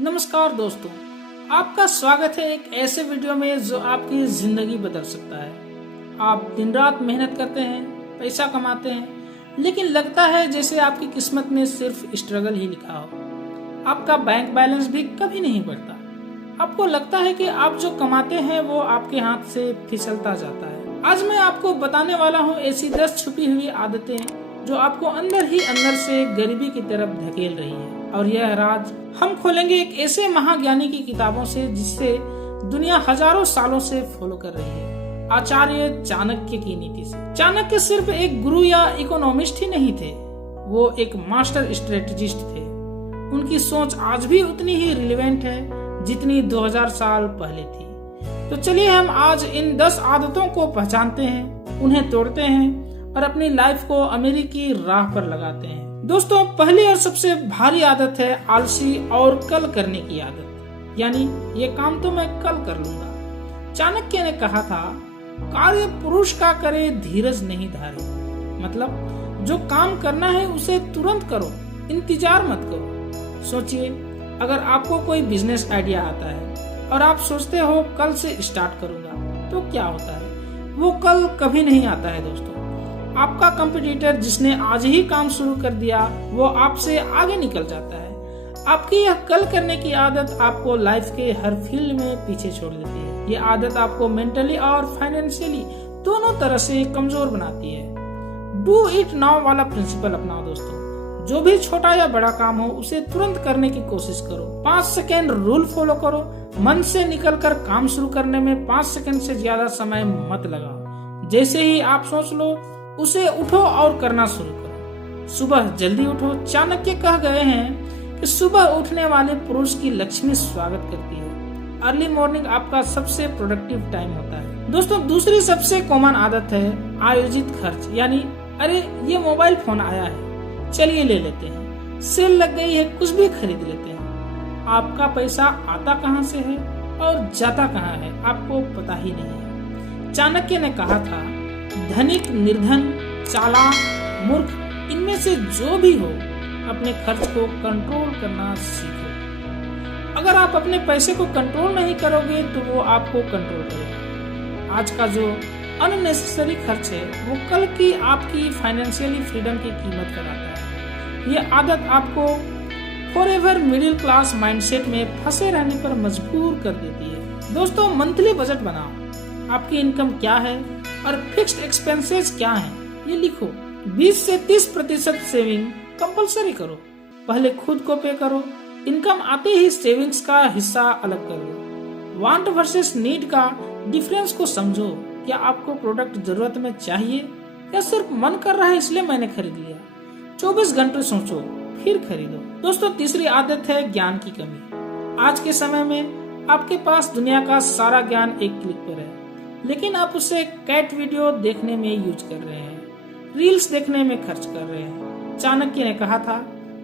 नमस्कार दोस्तों, आपका स्वागत है एक ऐसे वीडियो में जो आपकी जिंदगी बदल सकता है। आप दिन रात मेहनत करते हैं, पैसा कमाते हैं, लेकिन लगता है जैसे आपकी किस्मत में सिर्फ स्ट्रगल ही लिखा हो। आपका बैंक बैलेंस भी कभी नहीं बढ़ता। आपको लगता है कि आप जो कमाते हैं वो आपके हाथ से फिसलता जाता है। आज मैं आपको बताने वाला हूँ ऐसी 10 छुपी हुई आदतें जो आपको अंदर ही अंदर से गरीबी की तरफ धकेल रही है। और यह राज हम खोलेंगे एक ऐसे महाज्ञानी की किताबों से जिससे दुनिया हजारों सालों से फॉलो कर रही है, आचार्य चाणक्य की नीति से। चाणक्य सिर्फ एक गुरु या इकोनॉमिस्ट ही नहीं थे, वो एक मास्टर स्ट्रेटेजिस्ट थे। उनकी सोच आज भी उतनी ही रिलेवेंट है जितनी 2000 साल पहले थी। तो चलिए हम आज इन 10 आदतों को पहचानते हैं, उन्हें तोड़ते हैं और अपनी लाइफ को अमेरिकी राह पर लगाते हैं। दोस्तों, पहली और सबसे भारी आदत है आलसी और कल करने की आदत, यानी ये काम तो मैं कल कर लूंगा। चाणक्य ने कहा था, कार्य पुरुष का करे धीरज नहीं धारे। मतलब जो काम करना है उसे तुरंत करो, इंतजार मत करो। सोचिए, अगर आपको कोई बिजनेस आइडिया आता है और आप सोचते हो कल से स्टार्ट करूंगा, तो क्या होता है? वो कल कभी नहीं आता है दोस्तों। आपका कंपटीटर जिसने आज ही काम शुरू कर दिया वो आपसे आगे निकल जाता है। आपकी यह कल करने की आदत आपको लाइफ के हर फील्ड में पीछे छोड़ देती है। ये आदत आपको मेंटली और फाइनेंशियली दोनों तरह से कमजोर बनाती है। डू इट नाउ वाला प्रिंसिपल अपनाओ दोस्तों। जो भी छोटा या बड़ा काम हो उसे तुरंत करने की कोशिश करो। 5 सेकेंड रूल फॉलो करो। मन से निकलकर काम शुरू करने में 5 सेकेंड से ज्यादा समय मत लगाओ। जैसे ही आप सोच लो उसे उठो और करना शुरू करो। सुबह जल्दी उठो। चाणक्य कह गए हैं कि सुबह उठने वाले पुरुष की लक्ष्मी स्वागत करती है। अर्ली मॉर्निंग आपका सबसे प्रोडक्टिव टाइम होता है। दोस्तों, दूसरी सबसे कॉमन आदत है आयोजित खर्च, यानी अरे ये मोबाइल फोन आया है, चलिए ले लेते हैं, सेल लग गई है, कुछ भी खरीद लेते हैं। आपका पैसा आता कहाँ से है और जाता कहाँ है आपको पता ही नहीं है। चाणक्य ने कहा था, धनिक, निर्धन, चालाक, मूर्ख, इनमें से जो भी हो अपने खर्च को कंट्रोल करना सीखो। अगर आप अपने पैसे को कंट्रोल नहीं करोगे तो वो आपको कंट्रोल करेगा। आज का जो अननेसेसरी खर्च है वो कल की आपकी फाइनेंशियली फ्रीडम की कीमत कराता है। ये आदत आपको फॉरएवर मिडिल क्लास माइंडसेट में फंसे रहने पर मजबूर कर देती है। दोस्तों, मंथली बजट बनाओ। आपकी इनकम क्या है और फिक्स्ड एक्सपेंसेस क्या हैं, ये लिखो। 20 से 30% सेविंग कंपलसरी करो। पहले खुद को पे करो, इनकम आते ही सेविंग्स का हिस्सा अलग कर लो। वांट वर्सेस नीड का डिफरेंस को समझो। क्या आपको प्रोडक्ट जरूरत में चाहिए या सिर्फ मन कर रहा है इसलिए मैंने खरीद लिया? 24 घंटे सोचो फिर खरीदो। दोस्तों, तीसरी आदत है ज्ञान की कमी। आज के समय में आपके पास दुनिया का सारा ज्ञान एक क्लिक पर है, लेकिन आप उसे कैट वीडियो देखने में यूज कर रहे हैं, रील्स देखने में खर्च कर रहे हैं। चाणक्य ने कहा था,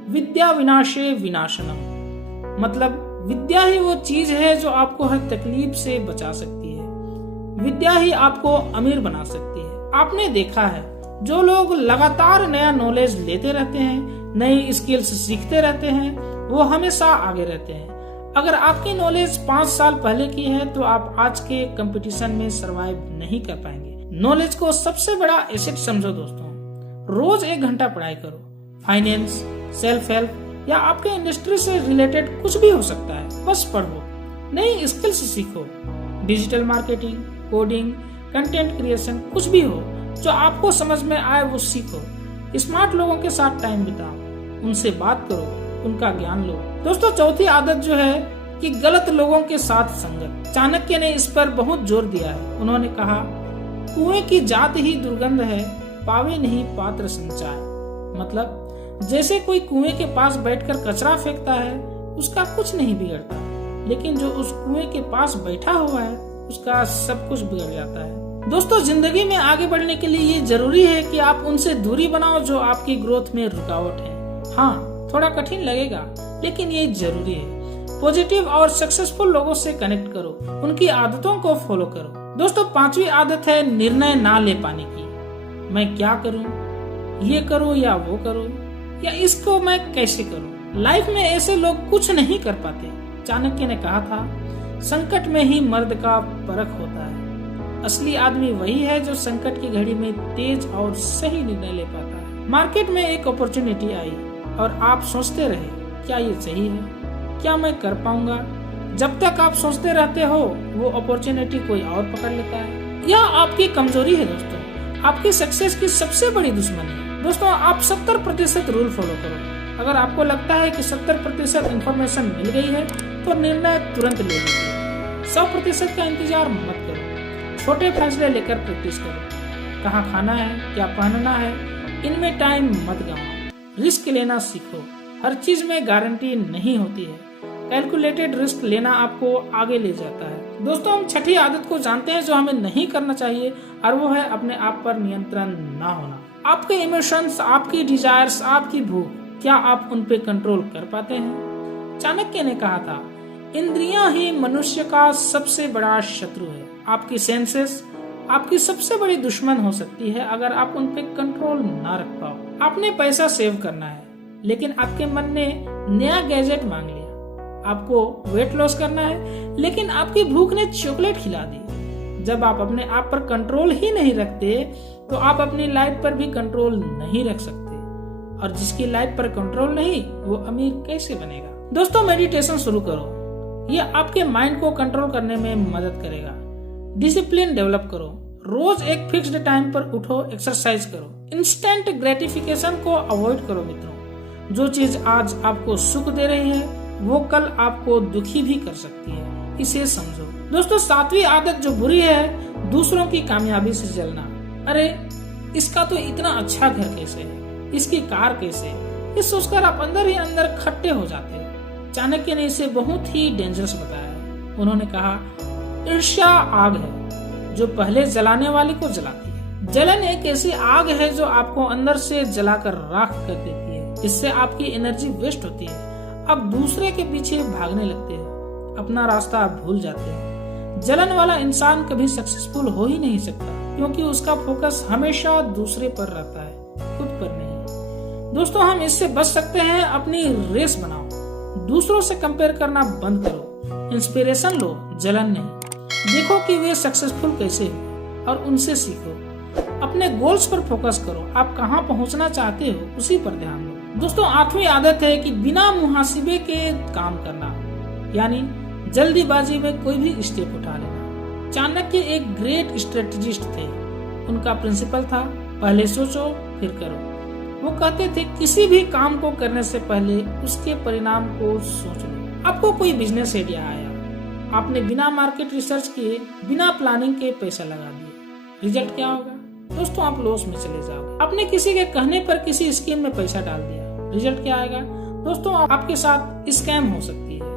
विद्या विनाशे विनाशनम। मतलब विद्या ही वो चीज है जो आपको हर तकलीफ से बचा सकती है। विद्या ही आपको अमीर बना सकती है। आपने देखा है, जो लोग लगातार नया नॉलेज लेते रहते हैं, नई स्किल्स सीखते रहते हैं, वो हमेशा आगे रहते हैं। अगर आपकी नॉलेज 5 साल पहले की है तो आप आज के कंपटीशन में सरवाइव नहीं कर पाएंगे। नॉलेज को सबसे बड़ा एसेट समझो दोस्तों। रोज 1 घंटा पढ़ाई करो। फाइनेंस, सेल्फ हेल्प या आपके इंडस्ट्री से रिलेटेड कुछ भी हो सकता है, बस पढ़ो। नई स्किल्स सीखो। Digital marketing, coding, content creation, कुछ भी हो जो आपको समझ में आए वो सीखो। स्मार्ट लोगों के साथ टाइम बिताओ, उनसे बात करो, उनका ज्ञान लो। दोस्तों, चौथी आदत जो है कि गलत लोगों के साथ संगत। चाणक्य ने इस पर बहुत जोर दिया है। उन्होंने कहा, कुएं की जात ही दुर्गंध है, पावे नहीं पात्र संचार। मतलब जैसे कोई कुएं के पास बैठकर कचरा फेंकता है उसका कुछ नहीं बिगड़ता, लेकिन जो उस कुएं के पास बैठा हुआ है उसका सब कुछ बिगड़ जाता है। दोस्तों, जिंदगी में आगे बढ़ने के लिए ये जरूरी है कि आप उनसे दूरी बनाओ जो आपकी ग्रोथ में रुकावट है। हाँ, थोड़ा कठिन लगेगा लेकिन ये जरूरी है। पॉजिटिव और सक्सेसफुल लोगों से कनेक्ट करो, उनकी आदतों को फॉलो करो। दोस्तों, 5वीं आदत है निर्णय ना ले पाने की। मैं क्या करूं, ये करूं या वो करूं, या इसको मैं कैसे करूं। लाइफ में ऐसे लोग कुछ नहीं कर पाते। चाणक्य ने कहा था, संकट में ही मर्द का परख होता है। असली आदमी वही है जो संकट की घड़ी में तेज और सही निर्णय ले पाता है। मार्केट में एक अपॉर्चुनिटी आई और आप सोचते रहे, क्या ये सही है, क्या मैं कर पाऊंगा? जब तक आप सोचते रहते हो, वो अपॉर्चुनिटी कोई और पकड़ लेता है। यह आपकी कमजोरी है दोस्तों, आपकी सक्सेस की सबसे बड़ी दुश्मन है। दोस्तों, आप 70% रूल फॉलो करो। अगर आपको लगता है कि 70% इंफॉर्मेशन मिल गई है तो निर्णय तुरंत ले लीजिए। 100% का इंतजार मत करो। छोटे फैसले लेकर प्रैक्टिस करो। कहाँ खाना है, क्या पहनना है, इनमें टाइम मत गवाओ। रिस्क लेना सीखो। हर चीज में गारंटी नहीं होती है। कैलकुलेटेड रिस्क लेना आपको आगे ले जाता है। दोस्तों, हम छठी आदत को जानते हैं जो हमें नहीं करना चाहिए, और वो है अपने आप पर नियंत्रण ना होना। आपके इमोशंस, आपकी डिजायर्स, आपकी भूख, क्या आप उन पे कंट्रोल कर पाते हैं? चाणक्य ने कहा था, इंद्रियां ही मनुष्य का सबसे बड़ा शत्रु है। आपकी सेंसेस आपकी सबसे बड़ी दुश्मन हो सकती है अगर आप उन पे कंट्रोल ना रख पाओ। आपने पैसा सेव करना है, लेकिन आपके मन ने नया गैजेट मांग लिया। आपको वेट लॉस करना है, लेकिन आपकी भूख ने चॉकलेट खिला दी। जब आप अपने आप पर कंट्रोल ही नहीं रखते, तो आप अपनी लाइफ पर भी कंट्रोल नहीं रख सकते। और जिसकी लाइफ पर कंट्रोल नहीं, वो अमीर कैसे बनेगा? दोस्तों, मेडिटेशन शुरू करो। ये आपके माइंड को कंट्रोल करने में मदद करेगा। डिसिप्लिन डेवलप करो। रोज एक फिक्स्ड टाइम पर उठो, एक्सरसाइज करो। इंस्टेंट ग्रेटिफिकेशन को अवॉइड करो मित्रों। जो चीज आज आपको सुख दे रही है, वो कल आपको दुखी भी कर सकती है। इसे समझो। दोस्तों, 7वीं आदत जो बुरी है, दूसरों की कामयाबी से जलना। अरे, इसका तो इतना अच्छा घर कैसे है, इसकी कार कैसे है, ये सोचकर आप अंदर ही अंदर खट्टे हो जाते हैं। चाणक्य ने इसे बहुत ही डेंजरस बताया। उन्होंने कहा, ईर्ष्या आग है जो पहले जलाने वाले को जलाती है। जलन एक ऐसी आग है जो आपको अंदर से जलाकर राख कर देती है। इससे आपकी एनर्जी वेस्ट होती है। आप दूसरे के पीछे भागने लगते हैं, अपना रास्ता आप भूल जाते हैं। जलन वाला इंसान कभी सक्सेसफुल हो ही नहीं सकता, क्योंकि उसका फोकस हमेशा दूसरे पर रहता है, खुद पर नहीं। दोस्तों, हम इससे बच सकते हैं। अपनी रेस बनाओ, दूसरों से कंपेयर करना बंद करो। इंस्पिरेशन लो, जलन नहीं। देखो कि वे सक्सेसफुल कैसे हुए और उनसे सीखो। अपने गोल्स पर फोकस करो। आप कहाँ पहुँचना चाहते हो, उसी पर ध्यान दो। दोस्तों, 8वीं आदत है कि बिना मुहासिबे के काम करना, यानी जल्दीबाजी में कोई भी स्टेप उठा लेना। चाणक्य एक ग्रेट स्ट्रेटेजिस्ट थे। उनका प्रिंसिपल था, पहले सोचो फिर करो। वो कहते थे, किसी भी काम को करने से पहले उसके परिणाम को सोच लो। आपको कोई बिजनेस आइडिया आया, आपने बिना मार्केट रिसर्च किए, बिना प्लानिंग के पैसा लगा दिया। रिजल्ट क्या होगा? दोस्तों, आप लॉस में चले जाओगे। आपने किसी के कहने पर किसी स्कीम में पैसा डाल दिया, रिजल्ट क्या आएगा? दोस्तों, आपके साथ स्कैम हो सकती है।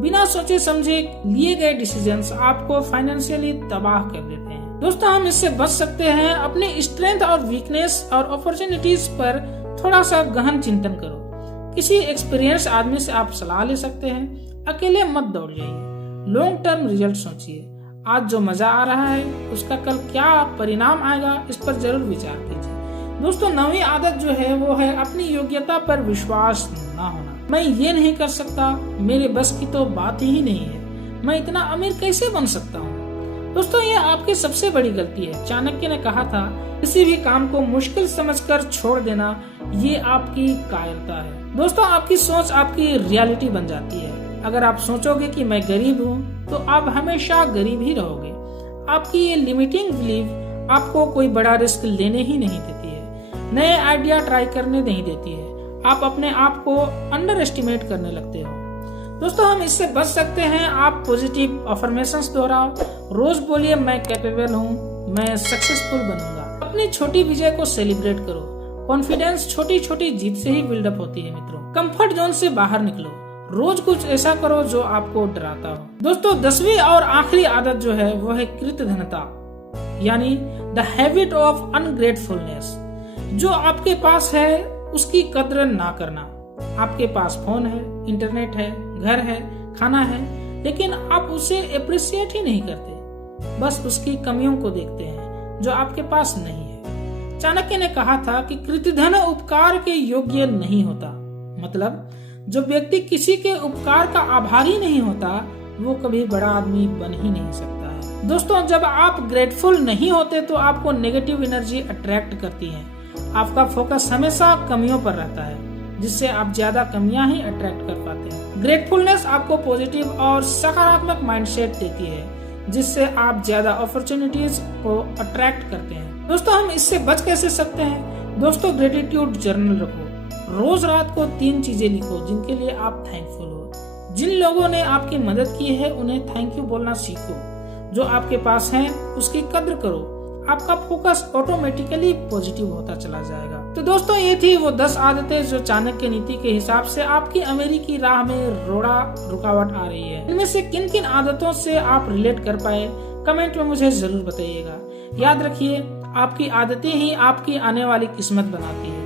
बिना सोचे समझे लिए गए डिसीजंस आपको फाइनेंशियली तबाह कर देते हैं। दोस्तों, हम इससे बच सकते हैं। अपने स्ट्रेंथ और वीकनेस और अपॉर्चुनिटीज पर थोड़ा सा गहन चिंतन करो। किसी एक्सपीरियंस आदमी से आप सलाह ले सकते हैं। अकेले मत दौड़ जाइए। लॉन्ग टर्म रिजल्ट सोचिए। आज जो मजा आ रहा है, उसका कल क्या परिणाम आएगा, इस पर जरूर विचार कीजिए। दोस्तों, 9वीं आदत जो है वो है अपनी योग्यता पर विश्वास ना होना। मैं ये नहीं कर सकता, मेरे बस की तो बात ही नहीं है, मैं इतना अमीर कैसे बन सकता हूँ? दोस्तों, ये आपकी सबसे बड़ी गलती है। चाणक्य ने कहा था, किसी भी काम को मुश्किल समझकर छोड़ देना, ये आपकी कायरता है। दोस्तों, आपकी सोच आपकी रियलिटी बन जाती है। अगर आप सोचोगे कि मैं गरीब हूँ, तो आप हमेशा गरीब ही रहोगे। आपकी ये लिमिटिंग बिलीफ आपको कोई बड़ा रिस्क लेने ही नहीं देती है, नए आइडिया ट्राई करने नहीं देती है। आप अपने आप को अंडर एस्टिमेट करने लगते हो। दोस्तों, हम इससे बच सकते हैं। आप पॉजिटिव अफर्मेशंस दोहराओ। रोज बोलिए, मैं कैपेबल हूँ, मैं सक्सेसफुल बनूंगा। अपनी छोटी विजय को सेलिब्रेट करो। कॉन्फिडेंस छोटी छोटी जीत से ही बिल्डअप होती है मित्रों। कंफर्ट जोन से बाहर निकलो। रोज कुछ ऐसा करो जो आपको डराता हो। दोस्तों, 10वीं और आखिरी आदत जो है वो है कृतघ्नता, यानी द हैबिट ऑफ अनग्रेटफुलनेस। जो आपके पास है उसकी कद्र ना करना। आपके पास फोन है, इंटरनेट है, घर है, खाना है, लेकिन आप उसे अप्रिशिएट ही नहीं करते। बस उसकी कमियों को देखते हैं जो आपके पास नहीं है। चाणक्य ने कहा था कि कृतघ्न उपकार के योग्य नहीं होता। मतलब जो व्यक्ति किसी के उपकार का आभारी नहीं होता वो कभी बड़ा आदमी बन ही नहीं सकता है। दोस्तों, जब आप ग्रेटफुल नहीं होते तो आपको नेगेटिव एनर्जी अट्रैक्ट करती है। आपका फोकस हमेशा कमियों पर रहता है, जिससे आप ज्यादा कमियां ही अट्रैक्ट कर पाते हैं। ग्रेटफुलनेस आपको पॉजिटिव और सकारात्मक माइंडसेट देती है, जिससे आप ज्यादा अपॉर्चुनिटीज को अट्रैक्ट करते हैं। दोस्तों, हम इससे बच कैसे सकते हैं? दोस्तों, ग्रेटिट्यूड जर्नल रखो। रोज रात को 3 चीजें लिखो जिनके लिए आप थैंकफुल हो। जिन लोगों ने आपकी मदद की है उन्हें थैंक यू बोलना सीखो। जो आपके पास है उसकी कद्र करो। आपका फोकस ऑटोमेटिकली पॉजिटिव होता चला जाएगा। तो दोस्तों, ये थी वो 10 आदतें जो चाणक्य नीति के हिसाब से आपकी अमेरिकी राह में रुकावट आ रही है। इनमें से किन किन आदतों से आप रिलेट कर पाए, कमेंट में मुझे जरूर बताइएगा। याद रखिए, आपकी आदतें ही आपकी आने वाली किस्मत बनाती है।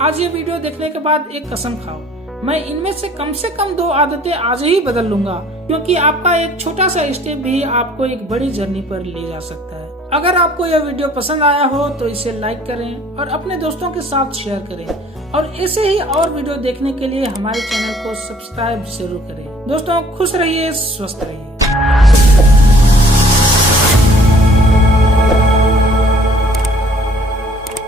आज ये वीडियो देखने के बाद एक कसम खाओ, मैं इनमें से कम 2 आदतें आज ही बदल लूंगा, क्योंकि आपका एक छोटा सा स्टेप भी आपको एक बड़ी जर्नी पर ले जा सकता है। अगर आपको यह वीडियो पसंद आया हो तो इसे लाइक करें और अपने दोस्तों के साथ शेयर करें, और ऐसे ही और वीडियो देखने के लिए हमारे चैनल को सब्सक्राइब जरूर करें। दोस्तों, खुश रहिए, स्वस्थ रहिए।